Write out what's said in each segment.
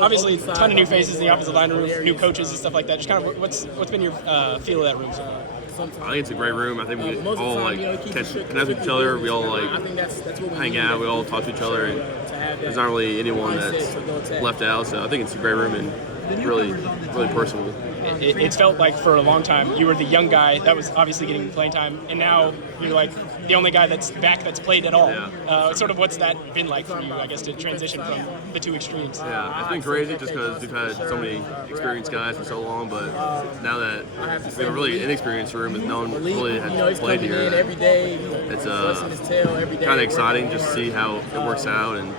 Obviously, a ton of new faces in the offensive line room, new coaches and stuff like that. Just kind of what's been your feel of that room? I think it's a great room. I think we all connect with each other. We all hang out. We all talk to each other, and there's not really anyone that's left out. So I think it's a great room and really personable. It felt like for a long time you were the young guy that was obviously getting playing time, and now you're like the only guy that's back that's played at all. Yeah. Sort of what's that been like for you, I guess, to transition from the two extremes? Yeah, it's been crazy just because we've had so many experienced guys for so long, but now that we have a really inexperienced room and no one really has played here, it's kind of exciting just to see how it works out and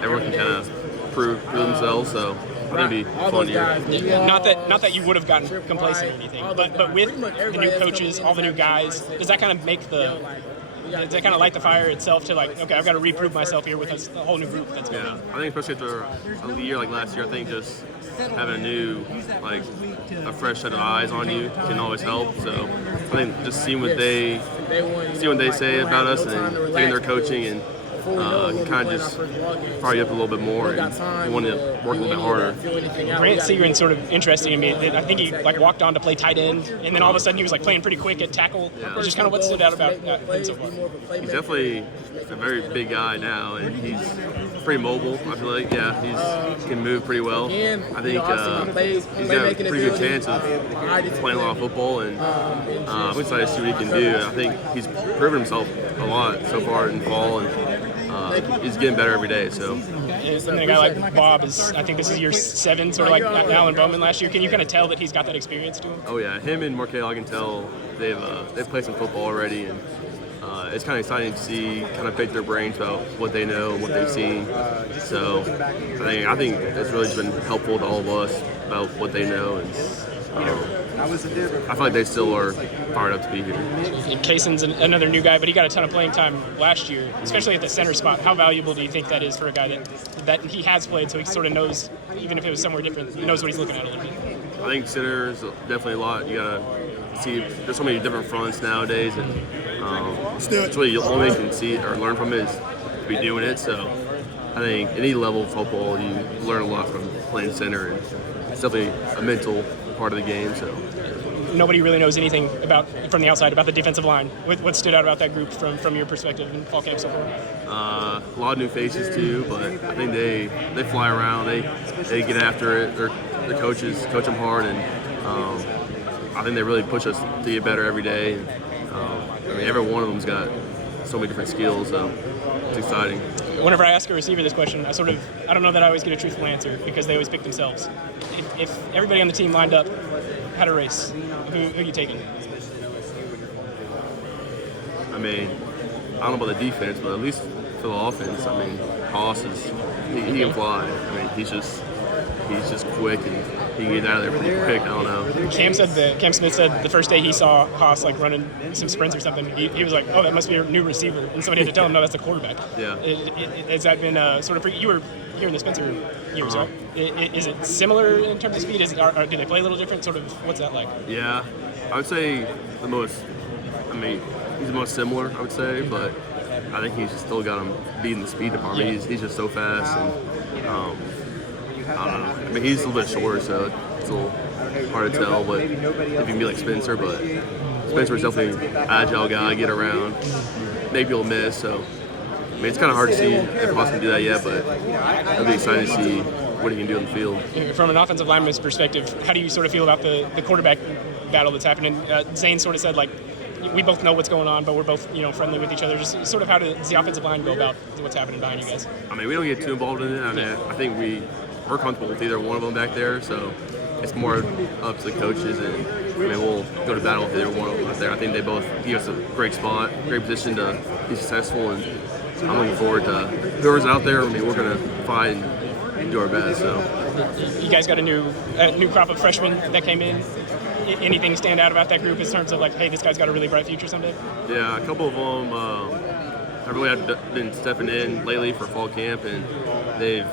everyone can kind of prove themselves. So I think it'll be fun here. Not that you would have gotten complacent or anything, but with the new coaches, all the new guys, does that kind of does that kind of light the fire itself to like, okay, I've got to reprove myself here with a whole new group that's going on? I think especially after a year like last year, I think just having a fresh set of eyes on you can always help. So I think just seeing what they say about us and then taking their coaching and kind of just fire you up a little bit more and want to work a little bit harder. Grant Seagren's sort of interesting to me. I think he walked on to play tight end, and then all of a sudden he was playing pretty quick at tackle. Yeah. Just kind of what stood out about him so far. He's definitely a very big guy now, and he's pretty mobile. I feel like, he can move pretty well. I think he's got a pretty good chance of playing a lot of football, and I'm excited to see what he can do. I think he's proven himself a lot so far in fall, and he's getting better every day. So, and a guy like Bob I think this is year 7, sort of like Alan Bowman last year. Can you kind of tell that he's got that experience to him? Oh yeah, him and Markel, I can tell they've played some football already, and it's kind of exciting to see kind of pick their brains about what they know and what they've seen. So I think it's really been helpful to all of us about what they know, and I feel like they still are fired up to be here. Kaysen's another new guy, but he got a ton of playing time last year, especially at the center spot. How valuable do you think that is for a guy that he has played, so he sort of knows, even if it was somewhere different, he knows what he's looking at a little bit? I think center is definitely a lot. You gotta see, there's so many different fronts nowadays, and it's really the only thing you can see or learn from it is to be doing it. So I think any level of football, you learn a lot from playing center, and it's definitely a mental part of the game. So nobody really knows anything from the outside about the defensive line. What stood out about that group from your perspective in fall camp so far? A lot of new faces too, but I think they fly around. They get after it. Their coaches coach them hard, and I think they really push us to get better every day. And, every one of them's got so many different skills, so it's exciting. Whenever I ask a receiver this question, I don't know that I always get a truthful answer because they always pick themselves. If everybody on the team lined up had a race, who are you taking? I don't know about the defense, but at least for the offense, Haas he can fly. He's just quick and he can get out of there pretty quick. I don't know. Cam Smith said the first day he saw Haas running some sprints or something, he was like, "Oh, that must be a new receiver," and somebody had to tell him, "No, that's the quarterback." Yeah. Has that been sort of? You were here in the Spencer years, right? Is it similar in terms of speed? Do they play a little different? Sort of, what's that like? Yeah, I would say he's the most similar. I would say, but I think he's still got him beating the speed department. Yeah. He's just so fast, and I don't know. He's a little bit shorter, so it's a little hard to tell. But if you can be like Spencer, but Spencer's definitely an agile guy, get around, make people miss. So it's kind of hard to see if Haas can do that yet, but it'll be exciting to see what he can do in the field. From an offensive lineman's perspective, how do you sort of feel about the quarterback battle that's happening? Zane sort of said we both know what's going on, but we're both friendly with each other. Just sort of how does the offensive line go about what's happening behind you guys? We don't get too involved in it. I think we're comfortable with either one of them back there, so it's more up to the coaches, and we'll go to battle with either one of them out there. I think they both give us a great spot, great position to be successful, and I'm looking forward to whoever's out there. We're going to fight and do our best. So you guys got a new crop of freshmen that came in. Anything stand out about that group in terms of hey, this guy's got a really bright future someday? Yeah, a couple of them have really been stepping in lately for fall camp, and they've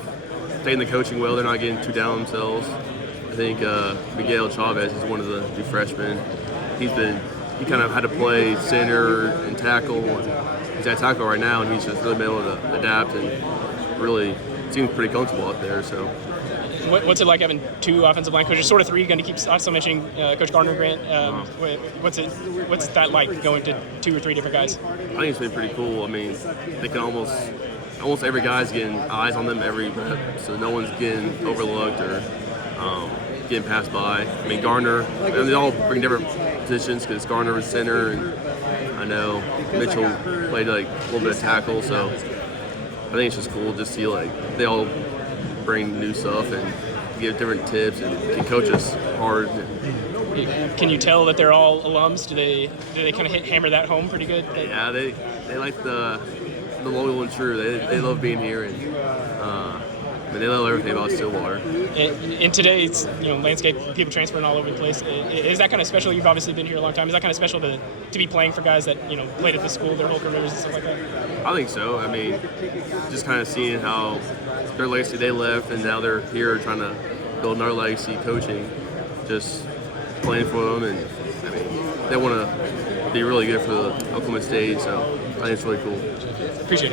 taken the coaching well. They're not getting too down on themselves. I think Miguel Chavez is one of the new freshmen. He kind of had to play center and tackle. He's at tackle right now, and he's just really been able to adapt and really seems pretty comfortable out there. So What's it like having two offensive line coaches, sort of three? Going to keep also mentioning Coach Gardner Grant. What's that like going to two or three different guys? I think it's been pretty cool. I mean, they can almost every guy's getting eyes on them every rep, so no one's getting overlooked or getting passed by. I mean, Gardner, and they all bring different positions because Gardner was center, and I know Mitchell played like a little bit of tackle, so I think it's just cool to see like they all bring new stuff and give different tips and can coach us hard. Can you tell that they're all alums? Do they kind of hammer that home pretty good? Yeah, they like the loyal and true. They love being here, and they love everything about Stillwater. In today's landscape, people transferring all over the place. Is that kind of special? You've obviously been here a long time. Is that kind of special to be playing for guys that played at this school their whole careers and stuff like that? I think so. I mean, just kind of seeing how their legacy they left, and now they're here trying to build another legacy coaching. Just playing for them, and I mean, they want to be really good for the Oklahoma State. So I think it's really cool. Appreciate it.